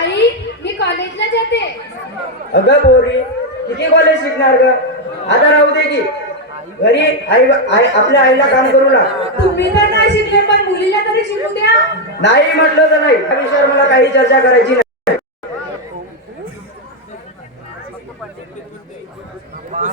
आई मी कॉलेजला जाते. अगं बोरी किती कॉलेज शिकणार ग? आता राहू दे की. घरी आई आई आपल्या आईला काम करू लाग तुम्ही तर नाही शिकले पण मुलीला तरी शिकू द्या. नाही म्हटलं तर नाही. या विषयावर मला काही चर्चा करायची नाही.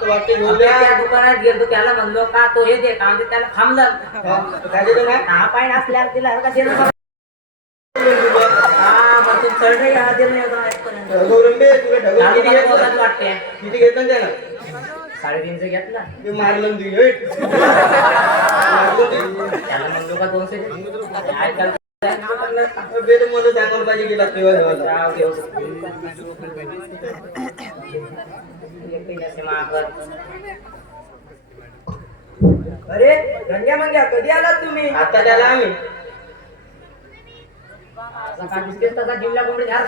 वाटते त्या दुकानात गेलो त्याला म्हणलो का तो हे दे? का त्याला थांबलं हा पाय असल्यावर तिला का हा मग तू चढ हा नाही वाटते किती त्याला साडेतीनशे घेतला मी मारलं ना त्याला म्हणलो का दोनशे आजकाल बेटमध्ये सांगायला पाहिजे मागत. अरे रंग्या मंग्या कधी आलात तुम्ही आता त्याला आम्ही तसा जिल्हा कोंबडी झार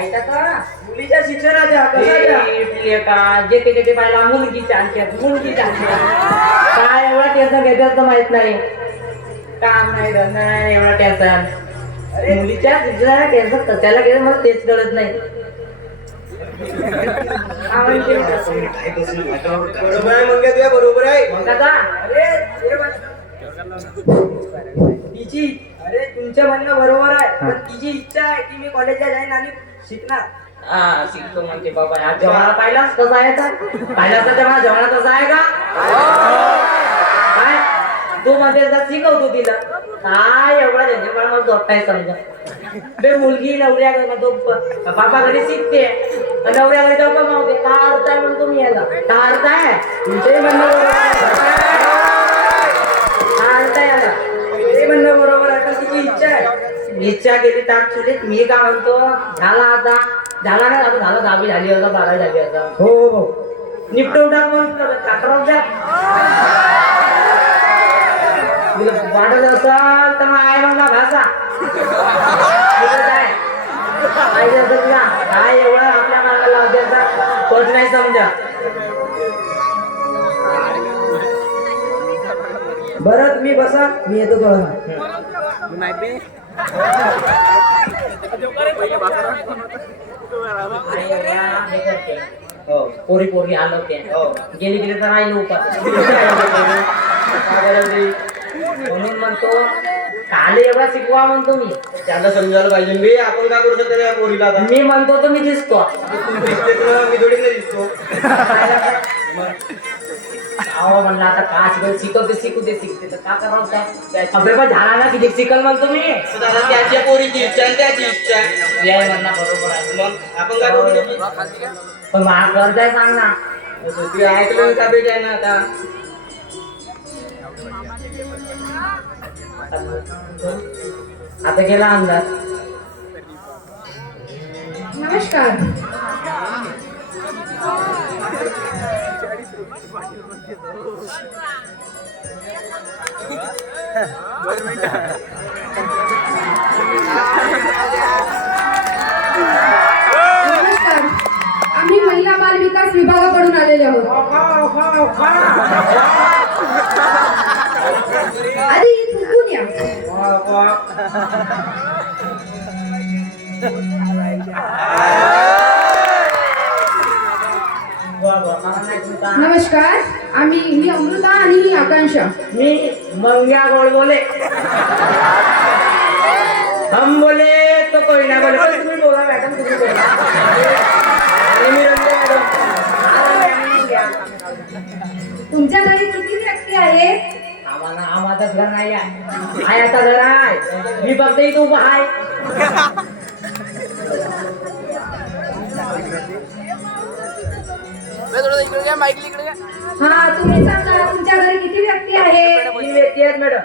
का खायचा का मुलीच्या शिक्षणाच्या कशाच्या इडली का जे ते ते पाहिला मुलगी चालते मुलगी चालते काय एवढा टेन्शन घ्यायचं तर माहीत नाही. काम नाही धंदा नाही एवढा टेन्शन अरे. मुलीच्या शिक्षणाला टेन्शन त्याला गेलं मला तेच कळत नाही. बरोबर आहे मग तुझ्या बरोबर आहे. मग आता अरे हे बघ. तिची अरे तुमचं म्हणणं बरोबर आहे. पण तिची इच्छा आहे की मी कॉलेजला जाईन आणि शिकणार? हा शिकतो म्हणते बाबा. हा जवाना पाहिलास कसा आहे तर? पाहिलास तर तेव्हा जवाना कसा आहे का? काय? तू मध्ये जर शिकवतो तिला. काय एवढा त्यांच्या मला मला झोपताय समजा. बे मुलगी नवऱ्या घरी तो प- बाबा घरी शिकते. नवऱ्या घरी जाऊन कमावते का अर्थ आहे म्हणतो मी याला. का अर्थ आहे तुमचंही म्हणणं इच्छा केली ताक सुटीत मी काय म्हणतो झाला आता. झाला नाही आता झालं दहावी झाली होता बारावी झाली होता हो हो निपटवून टाक मग कातराव द्या तुला वाटत असल तर मग आई म्हणला भाषा पाहिजे असेल तुला काय एवढं आपल्या मार्गाला लावण्याचा पट नाही समजा. बरं तुम्ही बसा. मी येतो थोडा हे. पोरी पोरी हलवते हो. गेली गेली तर आई लवकर म्हणून म्हणतो काल एवढा शिकवा म्हणतो मी. त्याला समजायला पाहिजे. बे आपण काय करू शकतो या पोरीला मी म्हणतो तर मी दिसतो मी थोडी दिसतो. अहो म्हणलं आता का शिकव शिकवते शिकू दे शिकते तर का करावं काय अबे पण झाला ना किती शिकल म्हणतो मी. त्याच्या पोरीची इच्छा त्याची इच्छा. आहे म्हणला बरोबर आहे. मग आपण काय करू शकतो पण मला कर्ज आहे सांग ना. तू ऐकलं का बेटा आहे ना आता? आता गेला अंदाज नमस्कार. आम्ही महिला बाल विकास विभागाकडून आलेले आहोत. आधी थुंकून या. नमस्कार आम्ही मी अमृता आणि ही आकांक्षा. मी मंग्या गोड बोले. हम बोले तो कोई ना बोले. पण तुम्ही बोला मॅडम तुम्ही बोला. आणि मी रंगे मॅडम. मॅडम, मंग्या. तुमच्या घरी किती व्यक्ती आहेत? आम्हाला आम्हाचाच घर नाही आहे. आहे आता घर आहे. मी फक्त इथं उभा आहे. हा तुम्ही सांगा तुमच्या घरी किती व्यक्ती आहेत? तीन व्यक्ती आहेत मॅडम.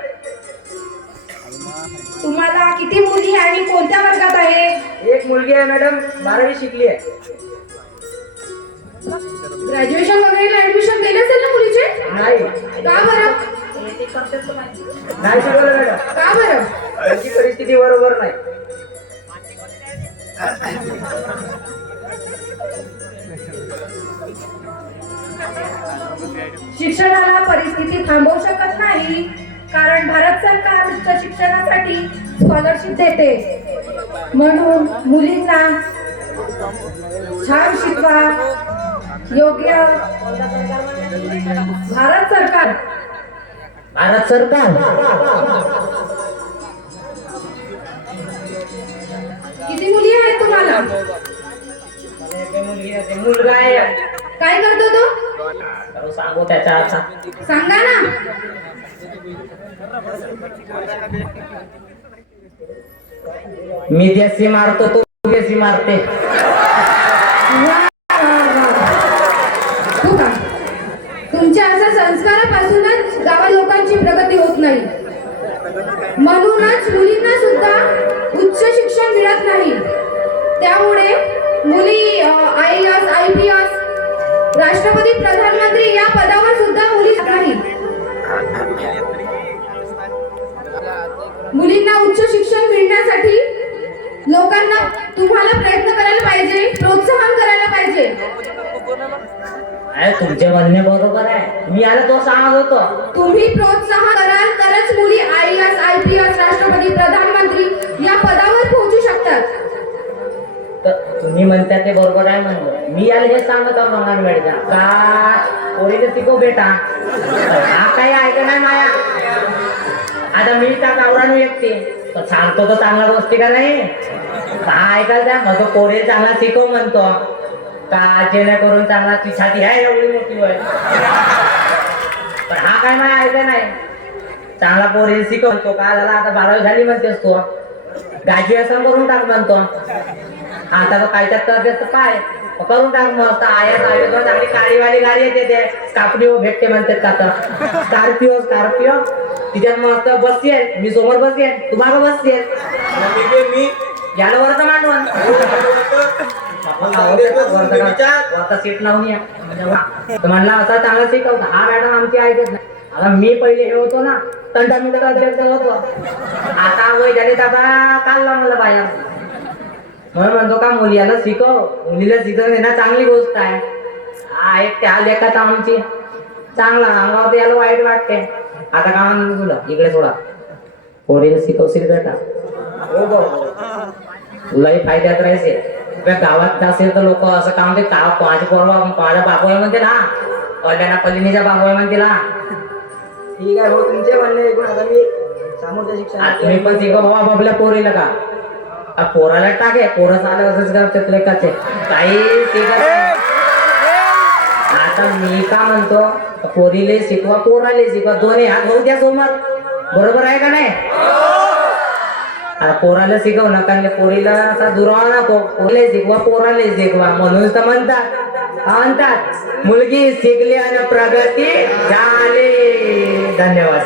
तुम्हाला किती मुली आणि कोणत्या वर्गात आहेत एक मुलगी आहे मॅडम. बारावी शिकली आहे. ग्रॅज्युएशन वगैरे ऍडमिशन केलं असेल ना मुलीचे? नाही. का बरं? नाही शिकवलं मॅडम. का बरं? त्यांची परिस्थिती बरोबर नाही. शिक्षणाला परिस्थिती थांबवू शकत नाही कारण भारत सरकार उच्च शिक्षणासाठी स्कॉलरशिप देते. म्हणून मुलींना छान शिकवा. योग्य भारत सरकार. भारत सरकार. किती मुली आहेत तुम्हाला? मुलगी आहे, मुलगा आहे काय करतो तो तर सांगू त्याच्या आता सांगा ना. मी देशी मारतो तो देशी मारते? तुमच्या अशा संस्कारापासूनच गावा लोकांची प्रगती होत नाही. म्हणूनच मुलींना सुद्धा उच्च शिक्षण मिळत नाही. त्यामुळे मुली I S I P S राष्ट्रपती प्रधानमंत्री या पदावर सुद्धा मुली नाही मुलींना उच्च शिक्षण मिळण्यासाठी लोकांना तुम्हाला प्रयत्न करायला पाहिजे प्रोत्साहन करायला पाहिजे. अरे तुमचे म्हणणे बरोबर आहे. मी आला तो सांगत होतो. तुम्ही प्रोत्साहन कराल तरच तुम्ही म्हणता ते बरोबर आहे म्हणतो मी याला हे सांगत आहो मंगळ मॅडम का पोरीला शिकव बेटा? हा काही ऐका नाही माया. आता मी त्या गावरान व्यक्ती तर सांगतो तर चांगला गोष्टी का नाही? का ऐकायला द्या मग तो चांगला शिकव म्हणतो. का जेणेकरून चांगला ती छाती आहे एवढी मोठी वय? पण हा काय मला ऐका नाही. चांगला पोरी शिकवतो का झाला आता बारावी झाली म्हणतेस तू. असं करून टाक म्हणतो. आता तर काय त्यात तर काय मग करून टाक मस्त आयात आयुर्वेद चांगली काळीवाली गाडी येते ते. स्कार्पिओ हो भेटते म्हणते का तर स्कार्पिओ स्कार्पिओ. तिच्यात मस्त बसते मी समोर बसते तू मागं बसते मी मी याला वरच मांडवण सीट लावून या. म्हणला असा चांगला शिकवता हा मॅडम आमची ऐकत नाही. आता मी पहिले हे होतो ना तंटा मी अध्यक्ष होतो. आता वय झाले दादा काल मला बाहेर म्हणून म्हणतो का मुली याला शिकव. मुलीला शिकवून देणं चांगली गोष्ट आहे. हा एक त्या लेखाचा आमची चांगला अंगावर तर याला वाईट वाटते. आता का म्हणतो तुला? इकडे सोडा. पोरीला शिकवशील बेटा. हो हो लई फायद्यात राहायचे. गावात असेल तर लोक असं का म्हणते का कोणाची पोरवा कोणाच्या बाबूया म्हणते ना? कल्याणा पल्लिनीच्या बाबूया म्हणते ना? ठीक आहे हो तुमचे म्हणणे ऐकून आता मी सामोरच्या शिक्षण तुम्ही पण शिकवा बाबा आपल्या पोरीला का? आ, पोराला टाके पोरं आलं असंच करतात लेखाचे काही. आता मी का म्हणतो पोरीले शिकवा पोराले शिकवा. दोन्ही हात होऊ द्या समोर बरोबर आहे का नाही? पोराला शिकव नका आणि पोरीला असा दुरावा नको. पोरीला शिकवा पोराले शिकवा. म्हणून तर म्हणतात. म्हणतात मुलगी शिकली आणि प्रगती झाली. धन्यवाद.